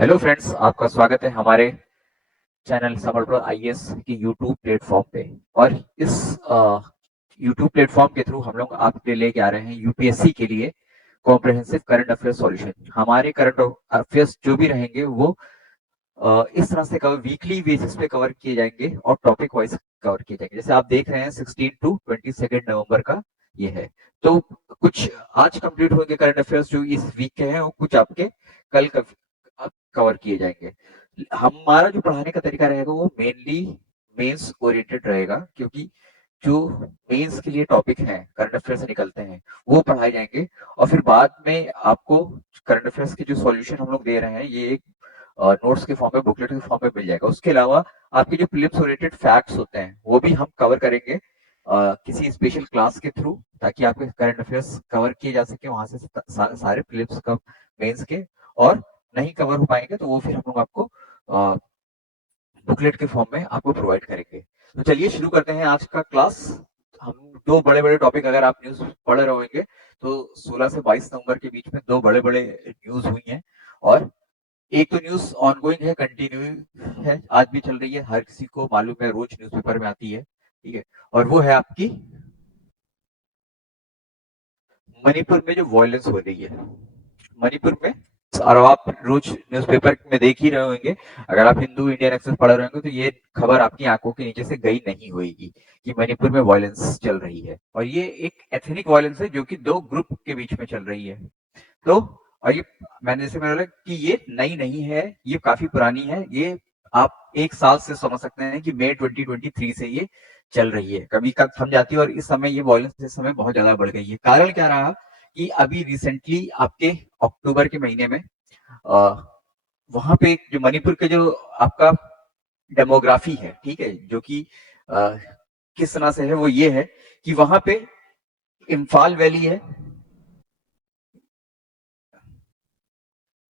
Hello friends, आपका स्वागत है हमारे चैनल समर प्रो आईएएस की यूट्यूब प्लेटफॉर्म पे। और इस यूट्यूब प्लेटफॉर्म के थ्रू हम लोग आपके लेके आ रहे हैं यूपीएससी के लिए कॉम्प्रिहेंसिव करंट अफेयर सॉल्यूशन। हमारे करंट अफेयर्स जो भी रहेंगे वो इस तरह से कवर वीकली बेसिस पे कवर किए जाएंगे और टॉपिक वाइज कवर किए जाएंगे। जैसे आप देख रहे हैं 16 टू 22 नवंबर का ये है। तो कुछ आज कंप्लीट होंगे करंट अफेयर्स जो इस वीक के हैं, और कुछ आपके कल कवर किए जाएंगे। हमारा जो पढ़ाने का तरीका रहेगा वो मेनली मेंस ओरिएंटेड रहेगा, क्योंकि जो मेंस के लिए टॉपिक हैं करंट अफेयर से निकलते हैं वो पढ़ाए जाएंगे। और फिर बाद में आपको करंट अफेयर्स के जो सॉल्यूशन हम लोग दे रहे हैं ये एक नोट्स के फॉर्म में, बुकलेट के फॉर्म में मिल जाएगा। उसके अलावा आपके जो प्रीलिम्स ओरिएंटेड फैक्ट्स होते हैं वो भी हम कवर करेंगे किसी स्पेशल क्लास के थ्रू, ताकि आपके करंट अफेयर्स कवर किए जा सके वहां से सारे प्रीलिम्स का, मेंस के। और नहीं कवर हो पाएंगे तो वो फिर हम लोग आपको बुकलेट के फॉर्म में आपको प्रोवाइड करेंगे। तो चलिए शुरू करते हैं आज का क्लास। हम दो बड़े बड़े टॉपिक, अगर आप न्यूज पढ़ रहे होंगे तो 16 से 22 नवंबर के बीच में दो बड़े बड़े न्यूज हुई हैं। और एक तो न्यूज ऑनगोइंग है, कंटिन्यू है, आज भी चल रही है, हर किसी को मालूम है, रोज न्यूज़पेपर में आती है, ठीक है। और वो है आपकी मणिपुर में जो वायलेंस हो रही है मणिपुर में। और आप रोज न्यूज़पेपर में देख ही रहे होंगे, अगर आप हिंदू इंडियन एक्सेस पढ़ रहे होंगे तो ये खबर आपकी आंखों के नीचे से गई नहीं होगी कि मणिपुर में वायलेंस चल रही है। और ये एक एथनिक वायलेंस है जो कि दो ग्रुप के बीच में चल रही है। तो और ये मैंने जैसे मैंने बोला कि ये नई नहीं है, ये काफी पुरानी है। ये आप एक साल से समझ सकते हैं कि मई 2023 से ये चल रही है, कभी कब थम जाती है और इस समय ये वायलेंस इस समय बहुत ज्यादा बढ़ गई है। कारण क्या रहा कि अभी रिसेंटली आपके अक्टूबर के महीने में वहां पे जो मणिपुर के जो आपका डेमोग्राफी है, ठीक है, जो कि किस तरह से है वो ये है कि वहां पे इम्फाल वैली है,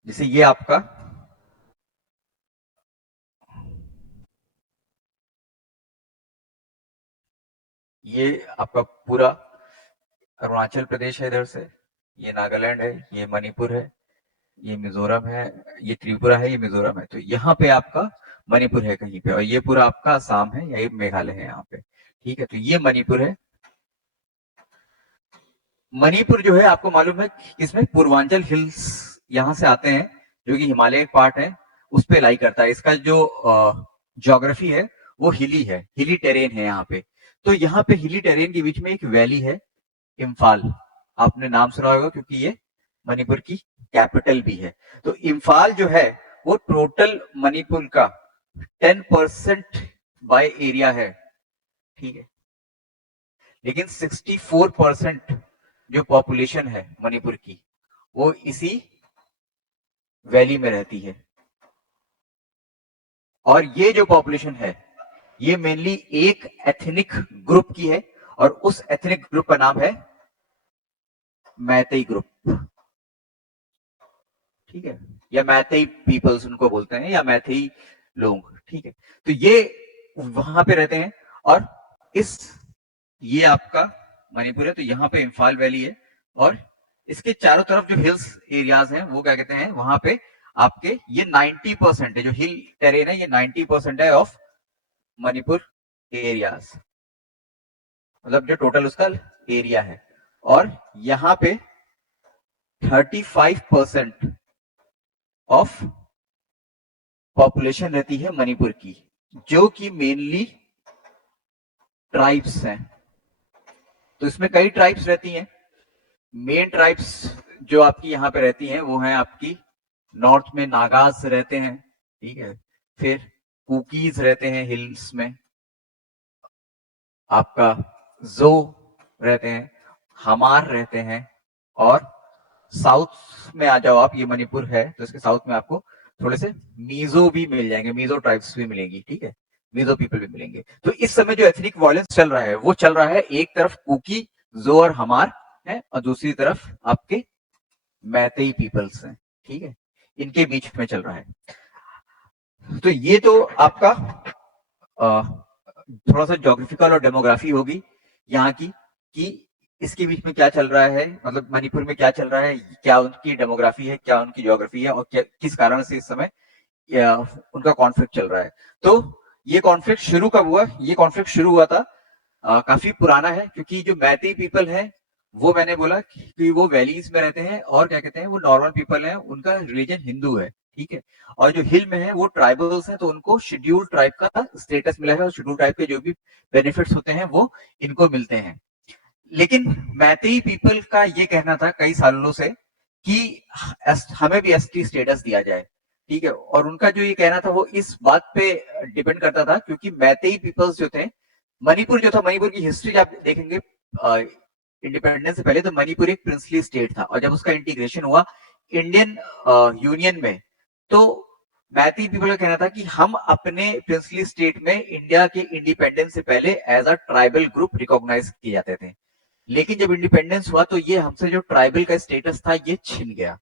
जैसे ये आपका ये आपका पूरा अरुणाचल प्रदेश है, इधर से ये नागालैंड है, ये मणिपुर है, ये मिजोरम है, ये त्रिपुरा है, ये मिजोरम है। तो यहाँ पे आपका मणिपुर है कहीं पे, और ये पूरा आपका असम है, या ये मेघालय है यहाँ पे, ठीक है। तो ये मणिपुर है। मणिपुर जो है आपको मालूम है इसमें पूर्वांचल हिल्स यहाँ से आते हैं, जो कि हिमालय एक पार्ट है, उस पे लाई करता है। इसका जो ज्योग्राफी है वो हिली है, हिली टेरेन है यहाँ पे। तो यहाँ पे हिली टेरेन के बीच में एक वैली है, इम्फाल। आपने नाम सुना होगा क्योंकि ये मणिपुर की कैपिटल भी है। तो इम्फाल जो है वो टोटल मणिपुर का 10% बाय एरिया है, ठीक है। लेकिन 64% जो पॉपुलेशन है मणिपुर की वो इसी वैली में रहती है। और ये जो पॉपुलेशन है ये मेनली एक एथनिक ग्रुप की है, और उस एथनिक ग्रुप का नाम है मैतेई ग्रुप, ठीक है, या मैतेई पीपल्स उनको बोलते हैं, या मैतेई लोग, ठीक है। तो ये वहां पे रहते हैं। और इस ये आपका मणिपुर है, तो यहाँ पे इम्फाल वैली है, और इसके चारों तरफ जो हिल्स एरियाज हैं वो क्या कहते हैं, वहां पे आपके ये 90% है, जो हिल टेरेन है ये 90% है ऑफ मणिपुर एरियाज, मतलब जो टोटल उसका एरिया है। और यहाँ पे 35% ऑफ पॉपुलेशन रहती है मणिपुर की, जो कि मेनली ट्राइब्स हैं। तो इसमें कई ट्राइब्स रहती हैं। मेन ट्राइब्स जो आपकी यहाँ पे रहती हैं वो है आपकी नॉर्थ में नागाज रहते हैं, ठीक है। फिर कुकीज रहते हैं हिल्स में, आपका जो रहते हैं, हमार रहते हैं। और साउथ में आ जाओ आप, ये मणिपुर है तो इसके साउथ में आपको थोड़े से मीजो भी मिल जाएंगे, मीजो ट्राइब्स भी मिलेंगी, ठीक है, मीजो पीपल भी मिलेंगे। तो इस समय जो एथनिक वायलेंस चल रहा है वो चल रहा है, एक तरफ कुकी, जो और हमार है, और दूसरी तरफ आपके मैतेई पीपल्स हैं, ठीक है, इनके बीच में चल रहा है। तो ये तो आपका थोड़ा सा ज्योग्राफिकल और डेमोग्राफी होगी यहाँ की, कि इसके बीच में क्या चल रहा है, मतलब मणिपुर में क्या चल रहा है, क्या उनकी डेमोग्राफी है, क्या उनकी ज्योग्राफी है, और क्या किस कारण से इस समय उनका कॉन्फ्लिक्ट चल रहा है। तो ये कॉन्फ्लिक्ट शुरू कब हुआ? ये कॉन्फ्लिक्ट शुरू हुआ था, काफी पुराना है, क्योंकि जो मैती पीपल है वो मैंने बोला कि वो वैलीज में रहते हैं, और क्या कहते हैं, वो नॉर्मल पीपल है, उनका रिलीजन हिंदू है, ठीक है। और जो हिल में है वो ट्राइबल्स हैं, तो उनको शेड्यूल ट्राइब का स्टेटस मिला है, और शेड्यूल ट्राइब के जो भी बेनिफिट्स होते हैं वो इनको मिलते हैं। लेकिन मैतेई पीपल का ये कहना था कई सालों से कि हमें भी एसटी स्टेटस दिया जाए, ठीक है। और उनका जो ये कहना था वो इस बात पे डिपेंड करता था, क्योंकि मैतेई पीपल्स जो थे, मणिपुर जो था, मणिपुर की हिस्ट्री जब देखेंगे इंडिपेंडेंस से पहले, तो मणिपुर एक प्रिंसली स्टेट था, और जब उसका इंटीग्रेशन हुआ इंडियन यूनियन में, तो मैती पीपल का कहना था कि हम अपने प्रिंसली स्टेट में इंडिया के इंडिपेंडेंस से पहले as a tribal group recognise किए जाते थे। लेकिन जब इंडिपेंडेंस हुआ तो ये हमसे जो ट्राइबल का स्टेटस था ये छिन गया,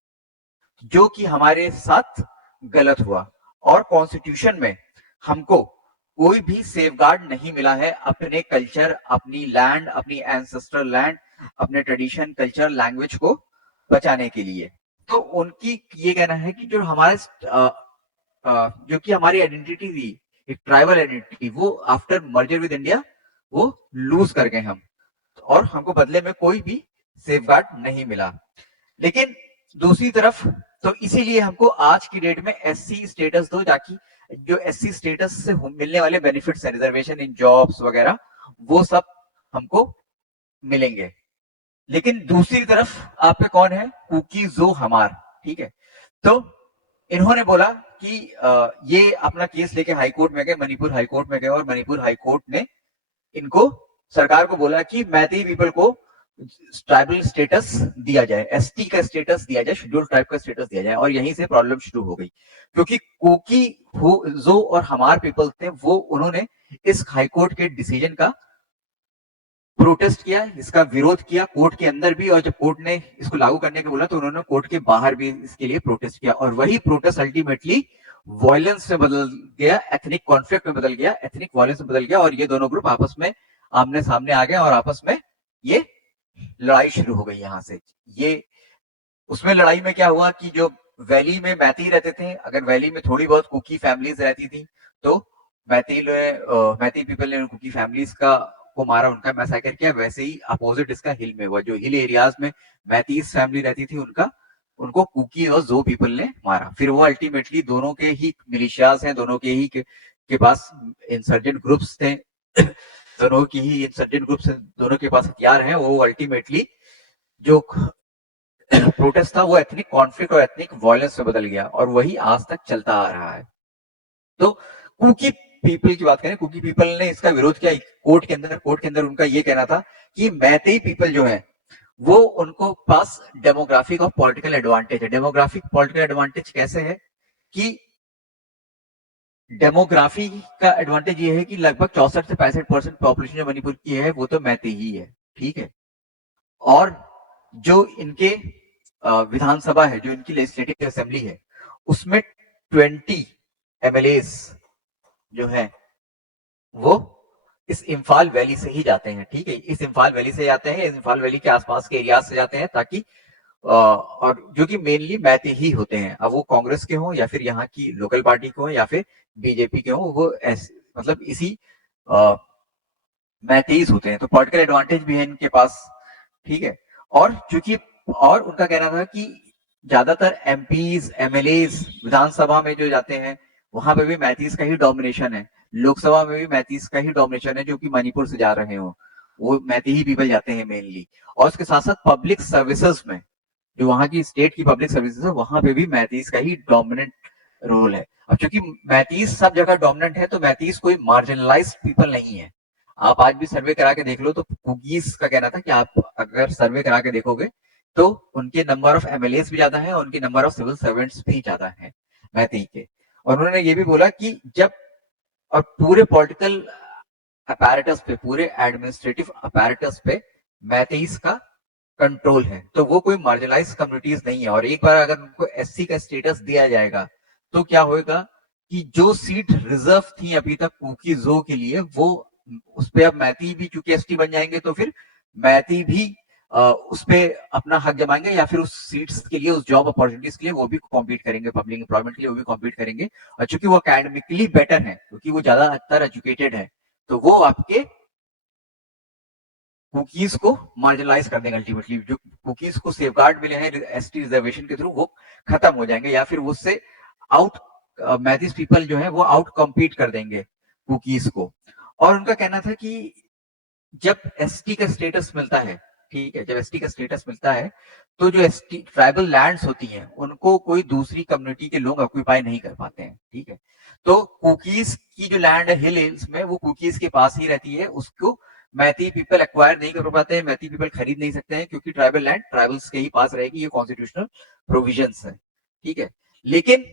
जो कि हमारे साथ गलत हुआ। और कॉन्स्टिट्यूशन में हमको कोई भी सेफगार्ड नहीं मिला है अपने कल्चर, अपनी लैंड, अपनी एंसेस्ट्रल लैंड, अपने ट्रेडिशन, कल्चर, लैंग्वेज को बचाने के लिए। तो उनकी ये कहना है कि जो हमारे जो कि हमारी आइडेंटिटी थी, एक ट्राइबल आइडेंटिटी, वो आफ्टर मर्जर विद इंडिया वो लूज कर गए हम, और हमको बदले में कोई भी सेफगार्ड नहीं मिला। लेकिन दूसरी तरफ, तो इसीलिए हमको आज की डेट में एससी स्टेटस दो, ताकि जो एससी स्टेटस से मिलने वाले बेनिफिट्स है, रिजर्वेशन इन जॉब्स वगैरह, वो सब हमको मिलेंगे। लेकिन दूसरी तरफ आप पे कौन है? कुकी जो हमार, ठीक है। तो इन्होंने बोला कि ये अपना केस लेके हाईकोर्ट में गए, मणिपुर हाईकोर्ट में गए, और मणिपुर हाईकोर्ट ने इनको, सरकार को बोला कि मैती पीपल को ट्राइबल स्टेटस दिया जाए, एसटी का स्टेटस दिया जाए, शेड्यूल ट्राइब का स्टेटस दिया जाए। और यहीं से प्रॉब्लम शुरू हो गई, क्योंकि कोकी जो और हमार पीपल थे, वो उन्होंने इस हाईकोर्ट के डिसीजन का प्रोटेस्ट किया, इसका विरोध किया कोर्ट के अंदर भी, और जब कोर्ट ने इसको लागू करने को बोला तो उन्होंने कोर्ट के बाहर भी इसके लिए प्रोटेस्ट किया। और वही प्रोटेस्ट अल्टीमेटली वायलेंस में बदल गया, एथनिक कॉन्फ्लिक्ट में बदल गया, एथनिक वायलेंस में बदल गया, और ये दोनों ग्रुप आपस में आमने सामने आ गए, और आपस में ये लड़ाई शुरू हो गई। यहाँ से ये, उसमें लड़ाई में क्या हुआ कि जो वैली में मैती रहते थे, अगर वैली में थोड़ी बहुत कुकी फैमिलीज रहती थी, तो मैती पीपल ने कुकी फैमिलीज का को मारा, उनका मैसेकर किया। वैसे ही अपोजिट इसका हिल में हुआ, जो हिल एरियाज में मैतीस फैमिली रहती थी, उनका उनको कुकी और जो पीपल ने मारा। फिर वो अल्टीमेटली दोनों के ही मिलिशियाज हैं, दोनों के ही के पास इंसर्जेंट ग्रुप्स थे, दोनों की ही इंसर्जेंट ग्रुप्स, दोनों के पास हथियार हैं। वो अल्टीमेटली जो प्रोटेस्ट था वो एथनिक कॉन्फ्लिक्ट और एथनिक वायलेंस में बदल गया, और वही आज तक चलता आ रहा है। तो कुकी पीपल की बात करें, कुकी पीपल ने इसका विरोध किया कोर्ट के अंदर। कोर्ट के अंदर उनका ये कहना था कि मैतेई पीपल जो है वो, उनको पास डेमोग्राफिक और पॉलिटिकल एडवांटेज है। डेमोग्राफिक पॉलिटिकल एडवांटेज कैसे है कि डेमोग्राफी का एडवांटेज ये है कि लगभग 64 से 65% पॉपुलेशन जो मणिपुर की है वो तो मैतेई ही है, ठीक है। और जो इनके विधानसभा है, जो इनकी लेजिस्लेटिव असेंबली है, उसमें 20 एमएलए जो है वो इस इम्फाल वैली से ही जाते हैं, ठीक है। इस इम्फाल वैली से जाते हैं, इस इम्फाल वैली के आसपास के एरियाज से जाते हैं, ताकि और जो कि मेनली मैते ही होते हैं। अब वो कांग्रेस के हों, या फिर यहाँ की लोकल पार्टी के हों, या फिर बीजेपी के हों, वो मतलब इसी मैथीज होते हैं। तो पॉलिटिकल एडवांटेज भी है इनके पास, ठीक है। और चूंकि, और उनका कहना था कि ज्यादातर एमपीज, एमएलए विधानसभा में जो जाते हैं, वहां पे भी मैथीज का ही डोमिनेशन है। लोकसभा में भी मैथीज का ही डोमिनेशन है, जो कि मणिपुर से जा रहे हो, वो मैथी ही पीपल जाते हैं मेनली। और उसके साथ साथ पब्लिक सर्विसेज में, जो वहां की स्टेट की पब्लिक सर्विसेज है, वहां पे भी मैथीज का ही डोमिनेंट रोल है। अब चूंकि मैथीज सब जगह डोमिनेंट है, तो मैथीज कोई मार्जिनलाइज्ड पीपल नहीं है। आप आज भी सर्वे करा के देख लो, तो कुकीज का कहना था कि आप अगर सर्वे करा के देखोगे तो उनके नंबर ऑफ एमएलए भी ज्यादा है, और उनके नंबर ऑफ सिविल सर्वेंट्स भी ज्यादा है मैती के। और उन्होंने ये भी बोला कि जब, और पूरे पॉलिटिकल अपैरेटस पे, पूरे एडमिनिस्ट्रेटिव अपैरेटस पे मैतीस का कंट्रोल है, तो वो कोई मार्जिनलाइज कम्युनिटीज नहीं है। और एक बार अगर उनको एससी का स्टेटस दिया जाएगा, तो क्या होगा कि जो सीट रिजर्व थी अभी तक कुकी जो के लिए, वो उस पे अब मैती भी चूंकि एसटी बन जाएंगे, तो फिर मैती भी उस पे अपना हक जमाएंगे या फिर उस सीट्स के लिए, उस जॉब अपॉर्चुनिटीज के लिए वो भी कॉम्पीट करेंगे, पब्लिक एम्प्लॉयमेंट के लिए वो भी कॉम्पीट करेंगे। और चूंकि वो अकेडमिकली बेटर है, क्योंकि वो ज्यादातर एजुकेटेड है, तो वो आपके कुकीज को मार्जिनलाइज कर देंगे। अल्टीमेटली जो कुकीज को सेफगार्ड मिले हैं एसटी रिजर्वेशन के थ्रू, वो खत्म हो जाएंगे या फिर उससे आउट मैथिस पीपल जो है वो आउट कम्पीट कर देंगे कुकीज को। और उनका कहना था कि जब एसटी का स्टेटस मिलता है, ठीक है, जब एसटी का स्टेटस मिलता है तो जो एसटी ट्राइबल लैंड्स होती हैं उनको कोई दूसरी कम्युनिटी के लोग ऑक्यूपाई नहीं कर पाते हैं, ठीक है। तो कुकीज की जो लैंड है हिल हिल्स में, वो कुकीज के पास ही रहती है, उसको मैथी पीपल एक्वायर नहीं कर पाते हैं, मैथी पीपल खरीद नहीं सकते हैं, क्योंकि ट्राइबल लैंड ट्राइबल्स के ही पास रहेगी, ये कॉन्स्टिट्यूशनल प्रोविजंस है, ठीक है। लेकिन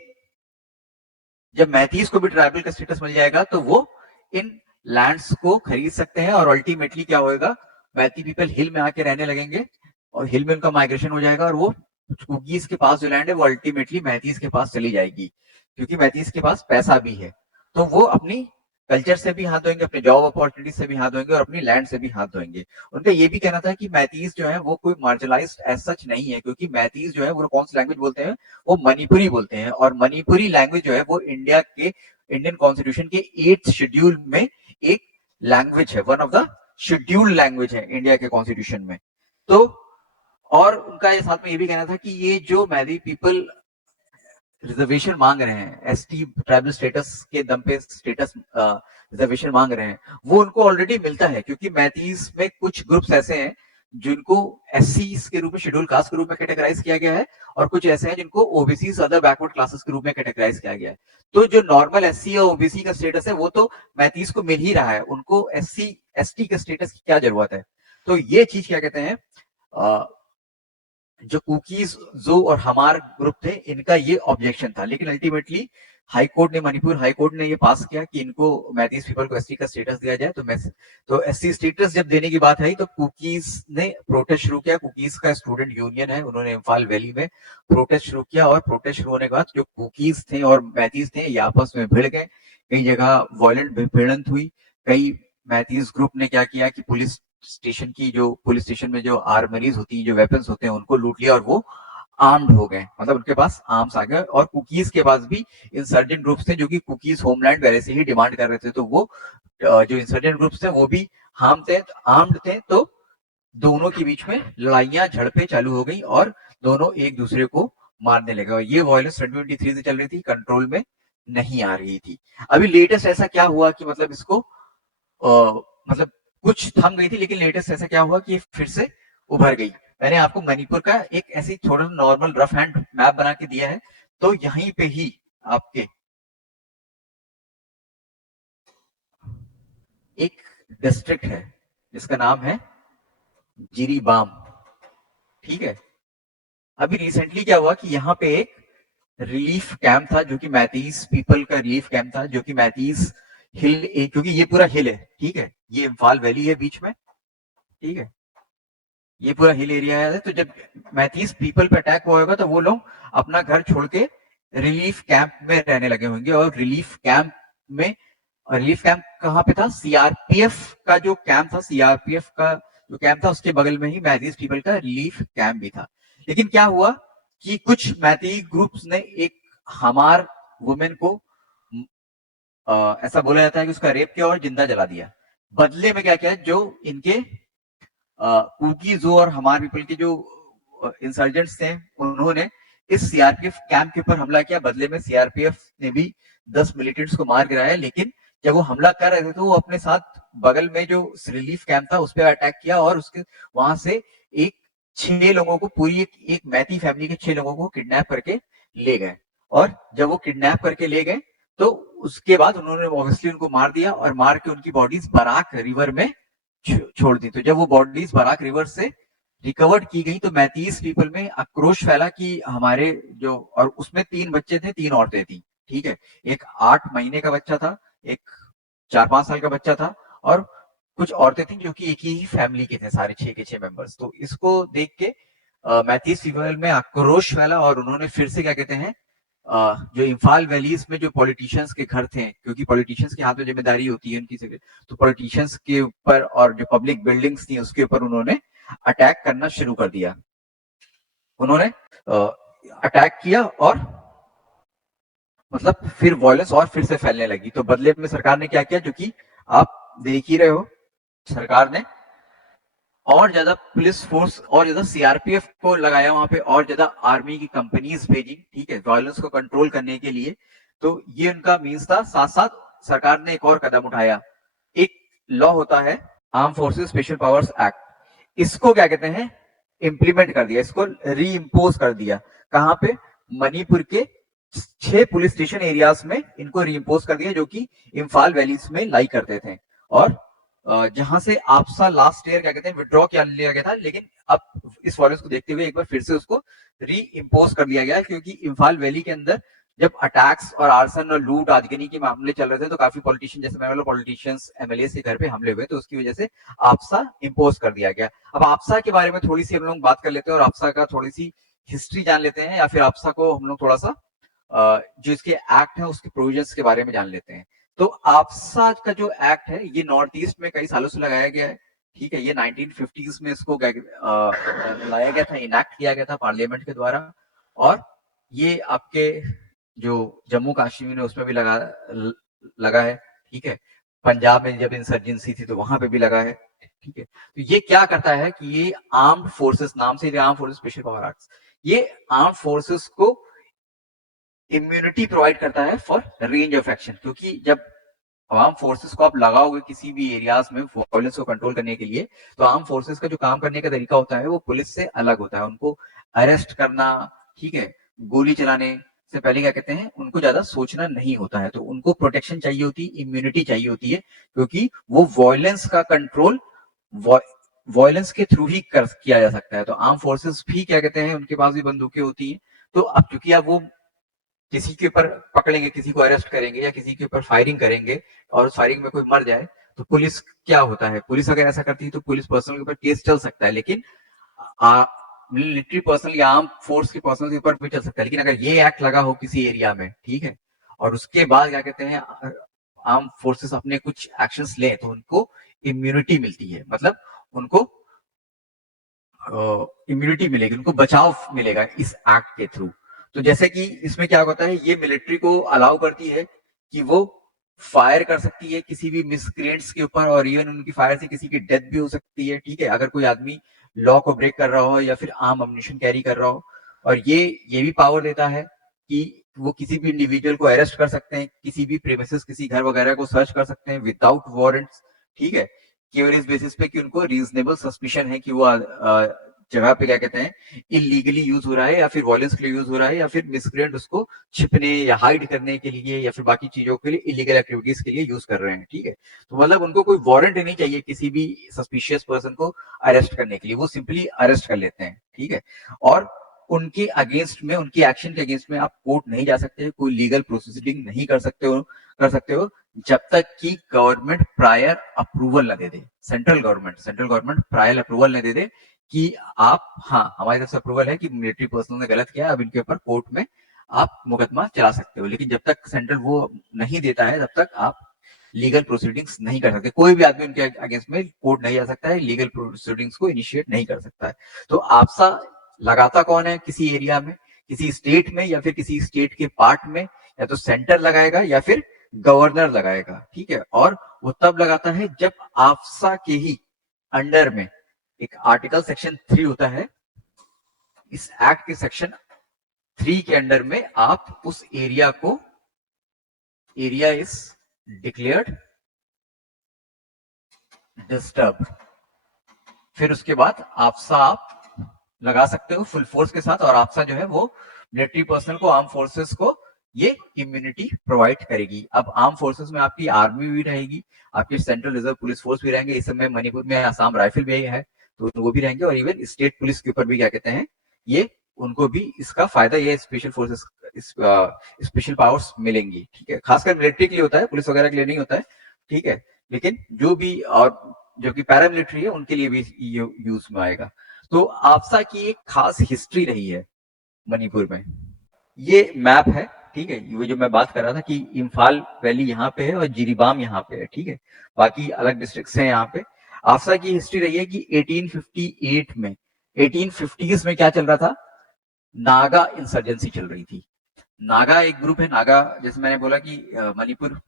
जब मैथीज को भी ट्राइबल का स्टेटस मिल जाएगा तो वो इन लैंड्स को खरीद सकते हैं, और अल्टीमेटली क्या होगा, मैथी पीपल हिल में आके रहने लगेंगे और हिल में उनका माइग्रेशन हो जाएगा, और वो कुकीज के पास जो लैंड है वो अल्टीमेटली मैथीज के पास चली जाएगी, क्योंकि मैथीज के पास पैसा भी है। तो वो अपनी कल्चर से भी हाथ धोएंगे, अपने जॉब अपॉर्चुनिटी से भी हाथ धोएंगे और अपनी लैंड से भी हाथ धोएंगे। उनका ये भी कहना था कि मैथीज जो है वो कोई मार्जिनलाइज्ड एज सच नहीं है, क्योंकि मैथीज जो है वो कौन सी लैंग्वेज बोलते हैं, वो मणिपुरी बोलते हैं, और मणिपुरी लैंग्वेज जो है वो इंडिया के इंडियन कॉन्स्टिट्यूशन के 8th शेड्यूल में एक लैंग्वेज है, one of the scheduled language है इंडिया के कॉन्स्टिट्यूशन में। तो और उनका ये साथ में ये भी कहना था कि ये जो मैथी पीपल रिजर्वेशन मांग रहे हैं, एसटी ट्राइबल स्टेटस के दम पे स्टेटस रिजर्वेशन मांग रहे हैं, वो उनको ऑलरेडी मिलता है, क्योंकि मैथीज में कुछ ग्रुप्स ऐसे हैं जिनको एससी के रूप में, शेड्यूल कास्ट के रूप में कैटेगराइज किया गया है, और कुछ ऐसे हैं जिनको ओबीसी अदर बैकवर्ड क्लासेस के रूप में कैटेगराइज किया गया है। तो जो नॉर्मल एससी या ओबीसी का स्टेटस है वो तो मैथीज को मिल ही रहा है, उनको एससी एसटी के स्टेटस की क्या जरूरत है। तो ये चीज क्या कहते हैं, जो कुकीज जो और हमार ग्रुप थे, इनका ये ऑब्जेक्शन था। लेकिन अल्टीमेटली हाई कोर्ट ने, मणिपुर हाई कोर्ट ने ये पास किया कि इनको मैथीज पीपल को एसटी का स्टेटस दिया जाए। तो एससी स्टेटस जब देने की बात आई तो कुकीज ने प्रोटेस्ट शुरू किया। कुकीज का स्टूडेंट यूनियन है, उन्होंने इम्फाल वैली में प्रोटेस्ट शुरू किया, और प्रोटेस्ट शुरू होने के बाद जो कुकीज थे और मैथीज थे ये आपस में भिड़ गए, कई जगह वायलेंट भिड़ंत हुई। कई मैथीज ग्रुप ने क्या किया कि पुलिस स्टेशन में जो आर्मरीज होती है, जो वेपन्स होते हैं, उनको लूट लिया और वो आर्म्ड हो गए, मतलब उनके पास आर्म्स आ गए। और कुकीज के पास भी इंसर्जेंट ग्रुप्स थे, जो कि कुकीज होमलैंड पहले से ही डिमांड कर रहे थे, तो वो जो इंसर्जेंट ग्रुप्स थे वो भी आर्म्ड थे। तो दोनों के बीच में लड़ाइयां झड़पें चालू हो गई और दोनों एक दूसरे को मारने लगे, और ये वायलेंस 2023 से चल रही थी, कंट्रोल में नहीं आ रही थी। अभी लेटेस्ट ऐसा क्या हुआ कि मतलब इसको मतलब कुछ थम गई थी, लेकिन लेटेस्ट ऐसा क्या हुआ कि फिर से उभर गई। मैंने आपको मणिपुर का एक ऐसी थोड़ा नॉर्मल रफ हैंड मैप बना के दिया है, तो यहीं पे ही आपके एक डिस्ट्रिक्ट है जिसका नाम है जिरीबाम, ठीक है। अभी रिसेंटली क्या हुआ कि यहाँ पे एक रिलीफ कैंप था, जो कि मैथीज पीपल का रिलीफ कैंप था, जो कि मैथीज हिल, क्योंकि ये पूरा हिल है, ठीक है, ये इम्फाल वैली है बीच में, ठीक है, ये पूरा हिल एरिया है। तो जब मैथीज पीपल पे अटैक हुआ होगा तो वो लोग अपना घर छोड़ के रिलीफ कैंप में रहने लगे होंगे, और रिलीफ कैंप कहाँ पे था, सीआरपीएफ का जो कैंप था, सीआरपीएफ का जो कैंप था उसके बगल में ही मैथीज पीपल का रिलीफ कैंप भी था। लेकिन क्या हुआ कि कुछ मैथी ग्रुप्स ने एक हमार वुमेन को ऐसा बोला जाता है कि उसका रेप किया और जिंदा जला दिया। बदले में क्या किया, जो इनके कुकीज और हमार पीपल के जो इंसर्जेंट्स थे, उन्होंने इस सीआरपीएफ कैंप के ऊपर हमला किया। बदले में सीआरपीएफ ने भी 10 मिलिटेंट्स को मार गिराया, लेकिन जब वो हमला कर रहे थे तो वो अपने साथ बगल में जो रिलीफ कैंप था उस पर अटैक किया, और उसके वहां से एक 6 लोगों को, पूरी एक मैथी फैमिली के 6 लोगों को किडनैप करके ले गए। और जब वो किडनैप करके ले गए तो उसके बाद उन्होंने ऑब्वियसली उनको मार दिया, और मार के उनकी बॉडीज बराक रिवर में छोड़ दी। तो जब वो बॉडीज बराक रिवर से रिकवर्ड की गई तो मैथीज पीपल में आक्रोश फैला कि हमारे जो, और उसमें 3 बच्चे थे, 3 औरतें थी, ठीक है, एक 8 महीने का बच्चा था, एक 4-5 साल का बच्चा था, और कुछ औरतें थी जो कि एक ही फैमिली के थे, सारे 6 के 6 मेंबर्स। तो इसको देख के मैथीज पीपल में आक्रोश फैला, और उन्होंने फिर से क्या कहते हैं, जो इम्फाल वैलीज में जो पॉलिटिशियंस के घर थे, क्योंकि पॉलिटिशियंस के हाथ में जिम्मेदारी होती है उनकी, तो पॉलिटिशियंस के ऊपर और जो पब्लिक बिल्डिंग्स थी उसके ऊपर उन्होंने अटैक करना शुरू कर दिया। उन्होंने अटैक किया और मतलब फिर वॉयलेंस और फिर से फैलने लगी। तो बदले में सरकार ने क्या किया, जो कि आप देख ही रहे हो, सरकार ने और ज्यादा पुलिस फोर्स और ज्यादा सीआरपीएफ को लगाया वहां पे, और ज्यादा आर्मी की कंपनीज भेजी, ठीक है, वायलेंस को कंट्रोल करने के लिए। तो ये उनका मीन्स था। साथ साथ सरकार ने एक और कदम उठाया। एक लॉ होता है arm forces special powers act, इसको क्या कहते हैं, इंप्लीमेंट कर दिया, इसको री इम्पोज कर दिया। कहां पे, मणिपुर के 6 पुलिस स्टेशन एरियाज में इनको री इम्पोज कर दिया, जो कि इम्फाल वैलीज में लाई करते थे। और जहां से आपसा लास्ट ईयर क्या कहते हैं विड्रॉ किया लिया गया था, लेकिन अब इस वॉयलेंस को देखते हुए एक बार फिर से उसको री इम्पोज कर दिया गया, क्योंकि इम्फाल वैली के अंदर जब अटैक्स और आर्सन और लूट आजगनी के मामले चल रहे थे, तो काफी पॉलिटिशियन, जैसे मैं बोला, पॉलिटिशियंस एमएलए के घर पे हमले हुए, तो उसकी वजह से आपसा इम्पोज कर दिया गया। अब आपसा के बारे में थोड़ी सी हम लोग बात कर लेते हैं, और आपसा का थोड़ी सी हिस्ट्री जान लेते हैं, या फिर आपसा को हम लोग थोड़ा सा जो इसके एक्ट है उसके प्रोविजंस के बारे में जान लेते हैं। तो आपसा का जो एक्ट है ये नॉर्थ ईस्ट में कई सालों से लगाया गया है, ठीक है। ये 1950s में इसको लाया गया था, इनैक्ट किया गया था पार्लियामेंट के द्वारा। और ये आपके जो जम्मू कश्मीर है उसमें भी लगा है, ठीक है। पंजाब में जब इंसर्जेंसी थी तो वहां पे भी लगा है, ठीक है। तो ये क्या करता है कि ये आर्म्ड फोर्सेस, नाम से arm forces special power act, ये आर्म फोर्सेस को इम्यूनिटी प्रोवाइड करता है फॉर रेंज ऑफ एक्शन। क्योंकि जब आर्म फोर्सेस को आप लगाओगे किसी भी एरियाज में वायलेंस को कंट्रोल करने के लिए, तो आर्म फोर्सेस का जो काम करने का तरीका होता है वो पुलिस से अलग होता है। उनको अरेस्ट करना, ठीक है, गोली चलाने से पहले क्या कहते हैं, उनको ज्यादा सोचना नहीं होता है। तो उनको प्रोटेक्शन चाहिए होती है, इम्यूनिटी चाहिए होती है, क्योंकि वो वायलेंस का कंट्रोल वायलेंस के थ्रू ही किया जा सकता है। तो आर्म फोर्सेस भी क्या कहते हैं, उनके पास भी बंदूकें होती हैं। तो अब क्योंकि आप वो किसी के ऊपर पकड़ेंगे, किसी को अरेस्ट करेंगे, या किसी के ऊपर फायरिंग करेंगे, और उस फायरिंग में कोई मर जाए, तो पुलिस क्या होता है, पुलिस अगर ऐसा करती है तो पुलिस पर्सनल के ऊपर केस चल सकता है, लेकिन मिलिट्री पर्सनल या आर्म फोर्स के पर्सनल के ऊपर भी चल सकता है। लेकिन अगर ये एक्ट लगा हो किसी एरिया में, ठीक है, और उसके बाद क्या कहते हैं आर्म फोर्सेस अपने कुछ एक्शंस ले, तो उनको इम्यूनिटी मिलती है। मतलब उनको इम्यूनिटी मिलेगी, उनको बचाव मिलेगा इस एक्ट के थ्रू। तो जैसे कि इसमें क्या होता है, ये मिलिट्री को अलाउ करती है कि वो फायर कर सकती है किसी भी मिसक्रिएंट्स के ऊपर, और इवन उनकी फायर से किसी की डेथ भी हो सकती है, ठीक है, अगर कोई आदमी लॉ को ब्रेक कर रहा हो या फिर आर्म अम्यूनिशन कैरी कर रहा हो। और ये भी पावर देता है कि वो किसी भी इंडिविजुअल को अरेस्ट कर सकते हैं, किसी भी प्रेमिसेस, किसी घर वगैरह को सर्च कर सकते हैं विदाउट वारंट्स, ठीक है, केवल इस बेसिस पे कि उनको रीजनेबल सस्पिशन है कि वो जगह पे क्या कहते हैं इलीगली यूज हो रहा है, या फिर वॉयलेंस के लिए यूज हो रहा है, या फिर मिसक्रिएंट उसको छिपने या हाइड करने के लिए, या फिर बाकी चीजों के लिए, इलीगल एक्टिविटीज के लिए यूज कर रहे हैं, ठीक है। तो मतलब उनको कोई वारंट नहीं चाहिए किसी भी सस्पिशियस पर्सन को अरेस्ट करने के लिए, वो सिंपली अरेस्ट कर लेते हैं, ठीक है। और उनके अगेंस्ट में, उनकी एक्शन के अगेंस्ट में आप कोर्ट नहीं जा सकते, कोई लीगल प्रोसीडिंग नहीं कर सकते हो जब तक कि गवर्नमेंट प्रायर अप्रूवल न दे दे। सेंट्रल गवर्नमेंट प्रायर अप्रूवल न दे दे कि आप, हाँ, हमारी तरफ से अप्रूवल है कि मिलिट्री पर्सनल ने गलत किया, अब इनके ऊपर कोर्ट में आप मुकदमा चला सकते हो। लेकिन जब तक सेंट्रल वो नहीं देता है, तब तक आप लीगल प्रोसीडिंग्स नहीं कर सकते। कोई भी आदमी उनके अगेंस्ट में कोर्ट नहीं जा सकता है, लीगल प्रोसीडिंग्स को इनिशिएट नहीं कर सकता है। तो आपसा लगाता कौन है किसी एरिया में, किसी स्टेट में, या फिर किसी स्टेट के पार्ट में, या तो सेंटर लगाएगा या फिर गवर्नर लगाएगा, ठीक है। और वो तब लगाता है जब आपसा के ही अंडर में एक आर्टिकल सेक्शन 3 होता है। इस एक्ट के सेक्शन 3 के अंडर में आप उस एरिया इज डिक्लेयर्ड डिस्टर्ब, फिर उसके बाद आपसा आप लगा सकते हो फुल फोर्स के साथ। और आपसा जो है वो मिलिट्री पर्सनल को, आर्म फोर्सेस को ये इम्यूनिटी प्रोवाइड करेगी। अब आर्म फोर्सेस में आपकी आर्मी भी रहेगी, आपकी सेंट्रल रिजर्व पुलिस फोर्स भी रहेंगे, इस समय मणिपुर में आसाम राइफल भी है तो वो भी रहेंगे, और इवन स्टेट पुलिस के ऊपर भी क्या कहते हैं ये, उनको भी इसका फायदा, ये स्पेशल फोर्सेस स्पेशल पावर्स मिलेंगी, ठीक है। खासकर मिलिट्री के लिए होता है, पुलिस वगैरह के लिए नहीं होता है, ठीक है। लेकिन जो भी और जो कि पैरामिलिट्री है उनके लिए भी यूज में आएगा। तो आपसा की एक खास हिस्ट्री रही है मणिपुर में। ये मैप है, ठीक है, वो जो मैं बात कर रहा था कि इम्फाल वैली यहाँ पे है और जिरीबाम यहाँ पे है, ठीक है। बाकी अलग डिस्ट्रिक्ट्स हैं यहाँ पे। आफ्सा की हिस्ट्री रही है कि 1858 में 1850s में क्या चल रहा था, नागा इंसर्जेंसी चल रही थी। नागा एक ग्रुप है, नागा जैसे मैंने बोला कि मणिपुर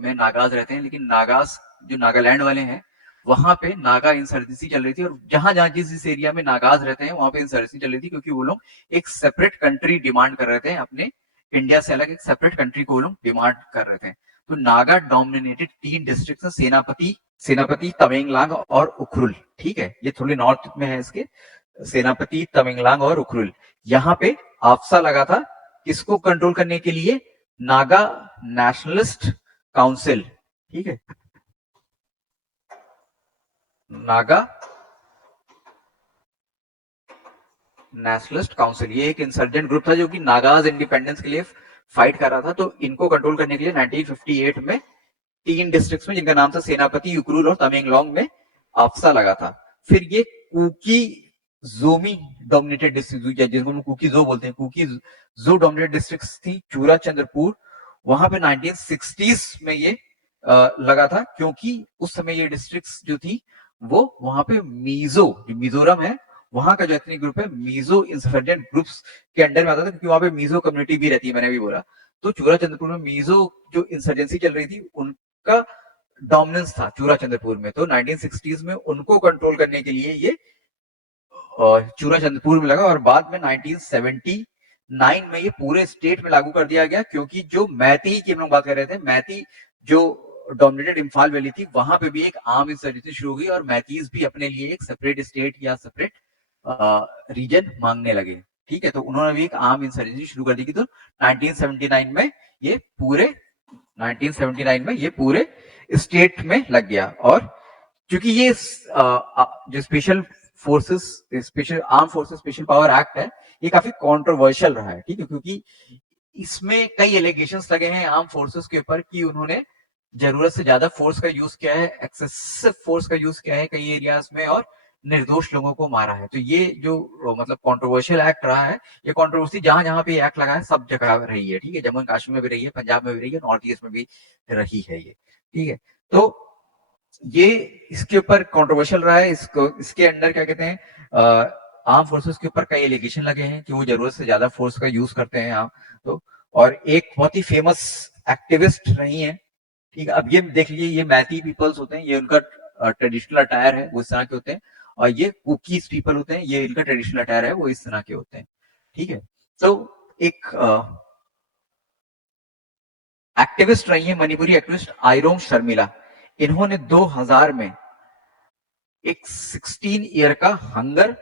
में नागाज रहते हैं, लेकिन नागाज जो नागालैंड वाले हैं वहां पे नागा इंसर्जेंसी चल रही थी, और जहां जहां जिस एरिया में नागाज रहते हैं वहां पे इंसर्जेंसी चल रही थी, क्योंकि वो लोग एक सेपरेट कंट्री डिमांड कर रहे थे, अपने इंडिया से अलग एक सेपरेट कंट्री को वो लोग डिमांड कर रहे थे। तो नागा डोमिनेटेड 3 डिस्ट्रिक्ट, सेनापति सेनापति तमेंगलांग और उखरुल। ठीक है, ये थोड़ी नॉर्थ में है इसके, सेनापति तमेंगलांग और उखरुल। यहाँ पे आफ्सा लगा था किसको कंट्रोल करने के लिए, नागा नेशनलिस्ट काउंसिल। ठीक है, नागा नेशनलिस्ट काउंसिल, ये एक इंसर्जेंट ग्रुप था जो कि नागाज इंडिपेंडेंस के लिए फाइट कर रहा था। तो इनको कंट्रोल करने के लिए 1958 में 3 डिस्ट्रिक्ट्स में, जिनका नाम था सेनापति, उखरुल और तमेंगलोंग में आफ्सा लगा था। फिर ये कुकी जोमी डोमिनेटेड डिस्ट्रिक्ट, जिनको कुकी जो बोलते हैं, कुकी जो डोमिनेटेड डिस्ट्रिक्ट्स थी, चूरा चंद्रपुर, वहां पे 1960s में ये लगा था, क्योंकि उस समय ये डिस्ट्रिक्ट्स जो थी वो वहां पे मीजो, जो मिजोरम है वहां का जो एथनिक ग्रुप है, मीजो इंसर्जेंट ग्रुप्स के अंडर में आता था, क्योंकि वहां पे मीजो कम्युनिटी भी रहती है, मैंने भी बोला। तो चूरा चंद्रपुर में मीजो जो इंसर्जेंसी चल रही थी उनका डोमिनेंस था चूरा चंद्रपुर में। तो 1960s में उनको कंट्रोल करने के लिए ये चूरा चंद्रपुर में लगा, और बाद में 1979 में ये पूरे स्टेट में लागू कर दिया गया, क्योंकि जो मैती की हम लोग बात कर रहे थे, मैती जो डोमिनेटेड इम्फाल वैली थी, वहां पे भी एक आर्म इंसर्जेंसी शुरू हो गई, और मैतीज भी अपने लिए एक सेपरेट स्टेट या सेपरेट रीजन मांगने लगे। ठीक है, तो उन्होंने भी एक आर्म इंसर्जेंसी शुरू कर दी थी। तो 1979 में ये पूरे 1979 में ये पूरे स्टेट में लग गया। और क्योंकि ये जो special forces, special arm forces special power act है, ये काफी कंट्रोवर्शियल रहा है। ठीक है, क्योंकि इसमें कई एलिगेशंस लगे हैं आर्म फोर्सेस के ऊपर कि उन्होंने जरूरत से ज्यादा फोर्स का यूज किया है, एक्सेसिव फोर्स का यूज किया है कई एरियाज में, और निर्दोष लोगों को मारा है। तो ये जो मतलब कंट्रोवर्शियल एक्ट रहा है, ये कंट्रोवर्सी जहां जहां पे एक्ट लगा है सब जगह रही है। ठीक है, जम्मू एंड कश्मीर में भी रही है, पंजाब में भी रही है, नॉर्थ ईस्ट में भी रही है ये। ठीक है, तो ये इसके ऊपर कंट्रोवर्शियल रहा है। इसको इसके अंडर क्या कहते हैं, आर्म फोर्सेस के ऊपर कई एलिगेशन लगे हैं कि वो जरूरत से ज्यादा फोर्स का यूज करते हैं यहाँ। तो और एक बहुत ही फेमस एक्टिविस्ट रही हैं। ठीक है, अब ये देख लीजिए, ये मैती पीपल्स होते हैं, ये उनका ट्रेडिशनल अटायर है, वो इस तरह के होते हैं, और ये कुकीज पीपल होते हैं, ये इनका ट्रेडिशनल अटायर है, वो इस तरह के होते हैं। ठीक है, तो एक एक्टिविस्ट रही है, मणिपुरी एक्टिविस्ट आयरोंग शर्मिला। इन्होंने 2000 में एक 16 ईयर का हंगर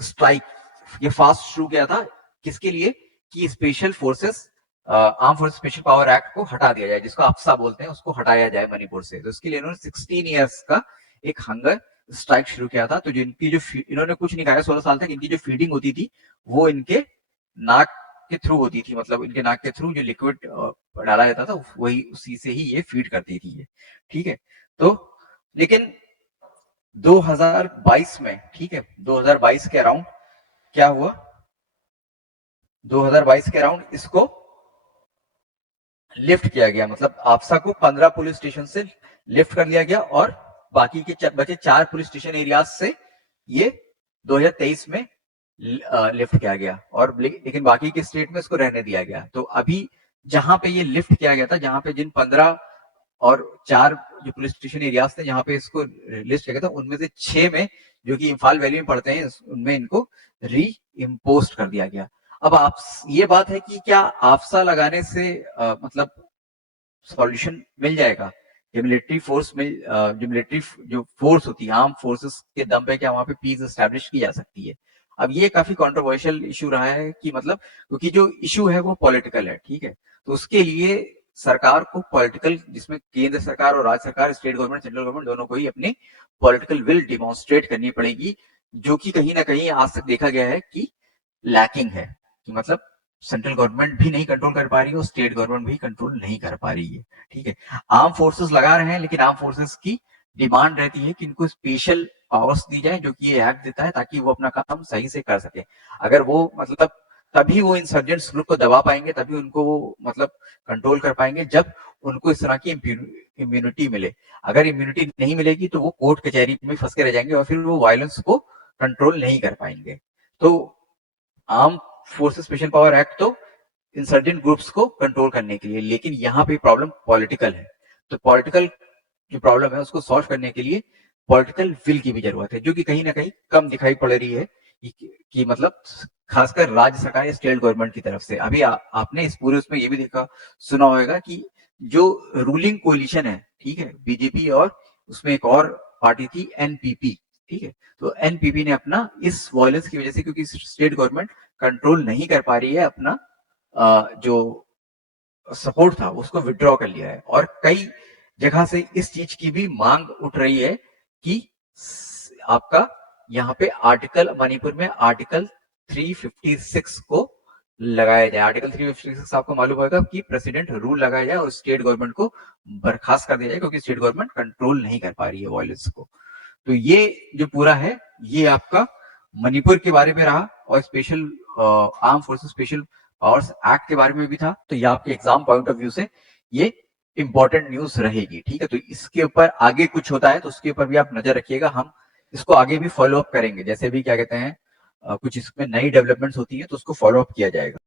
स्ट्राइक, ये फास्ट शुरू किया था, किसके लिए, कि special forces arm force special power act को हटा दिया जाए, जिसको अफसा बोलते हैं, उसको हटाया जाए मणिपुर से। तो इसके लिए इन्होंने 16 ईयर्स का एक हंगर स्ट्राइक शुरू किया था। तो जिनकी जो इन्होंने कुछ नहीं खाया 16 साल तक, इनकी जो फीडिंग होती थी वो इनके नाक के थ्रू होती थी, मतलब इनके नाक के थ्रू जो लिक्विड डाला जाता था वही, उसी से ही ये फीड करती थी ये। ठीक है, तो लेकिन 2022 में, ठीक है, 2022 के अराउंड क्या हुआ, 2022 के अराउंड इसको लिफ्ट किया गया, मतलब आपसा को 15 पुलिस स्टेशन से लिफ्ट कर लिया गया, और बाकी के बचे 4 पुलिस स्टेशन एरियाज से ये 2023 में लिफ्ट किया गया, और लेकिन बाकी के स्टेट में इसको रहने दिया गया। तो अभी जहां पे ये लिफ्ट किया गया था, जहां पे जिन 15 और 4 जो पुलिस स्टेशन एरियाज थे जहां पे इसको लिस्ट किया गया था, उनमें से 6 में जो कि इम्फाल वैली में पड़ते हैं, उनमें इनको री इम्पोस्ट कर दिया गया। अब आप ये बात है कि क्या आफ्सा लगाने से मतलब सॉल्यूशन मिल जाएगा, जो मिलिट्री फोर्स में जो मिलिट्री जो फोर्स होती है, आर्म फोर्सेस के दम पे क्या वहां पे पीस एस्टैब्लिश की जा सकती है? अब ये काफी कंट्रोवर्शियल इशू रहा है कि मतलब, क्योंकि जो इशू है वो पॉलिटिकल है। ठीक है, तो उसके लिए सरकार को पॉलिटिकल, जिसमें केंद्र सरकार और राज्य सरकार, स्टेट गवर्नमेंट, सेंट्रल गवर्नमेंट, दोनों को ही अपनी पॉलिटिकल विल डिमॉन्स्ट्रेट करनी पड़ेगी, जो कि कहीं ना कहीं आज तक देखा गया है कि लैकिंग है, कि मतलब सेंट्रल गवर्नमेंट भी नहीं कंट्रोल कर पा रही है और स्टेट गवर्नमेंट भी कंट्रोल नहीं कर पा रही है। ठीक है, आर्म फोर्सेस लगा रहे हैं, लेकिन आर्म फोर्सेस की डिमांड रहती है कि इनको स्पेशल पावर्स दी जाए, जो कि ये एक्ट देता है, ताकि वो अपना काम सही से कर सके। अगर वो मतलब तभी वो इंसर्जेंट्स ग्रुप को दबा पाएंगे, तभी उनको वो मतलब कंट्रोल कर पाएंगे जब उनको इस तरह की इम्यूनिटी मिले। अगर इम्यूनिटी नहीं मिलेगी तो वो कोर्ट कचहरी में फंस के रह जाएंगे और फिर वो वायलेंस को कंट्रोल नहीं कर पाएंगे। तो arm forces special power act तो इंसर्जेंट ग्रुप्स को कंट्रोल करने के लिए, लेकिन यहाँ पे प्रॉब्लम पॉलिटिकल है। तो पॉलिटिकल जो प्रॉब्लम है उसको सॉल्व करने के लिए पॉलिटिकल विल की भी जरूरत है, जो कि कहीं ना कहीं कम दिखाई पड़ रही है कि मतलब खासकर राज्य सरकार या स्टेट गवर्नमेंट की तरफ से। अभी आपने इस पूरे उसमें ये भी देखा सुना होगा कि जो रूलिंग कोलिशन है, ठीक है, बीजेपी और उसमें एक और पार्टी थी एनपीपी, ठीक है, तो एनपीपी ने अपना इस वायलेंस की वजह से, क्योंकि स्टेट गवर्नमेंट कंट्रोल नहीं कर पा रही है, अपना जो सपोर्ट था उसको विड्रॉ कर लिया है। और कई जगह से इस चीज की भी मांग उठ रही है कि आपका यहाँ पे आर्टिकल, मणिपुर में आर्टिकल 356 को लगाया जाए। आर्टिकल 356 आपको मालूम होगा कि प्रेसिडेंट रूल लगाया जाए और स्टेट गवर्नमेंट को बर्खास्त कर दिया जाए, क्योंकि स्टेट गवर्नमेंट कंट्रोल नहीं कर पा रही है वायलेंस को। तो ये जो पूरा है ये आपका मणिपुर के बारे में रहा, और special arm forces special powers act के बारे में भी था। तो ये आपके एग्जाम पॉइंट ऑफ व्यू से ये इंपॉर्टेंट न्यूज रहेगी, ठीक है। तो इसके ऊपर आगे कुछ होता है तो उसके ऊपर भी आप नजर रखिएगा, हम इसको आगे भी फॉलो अप करेंगे। जैसे भी क्या कहते हैं कुछ इसमें नई डेवलपमेंट्स होती है तो उसको फॉलो अप किया जाएगा।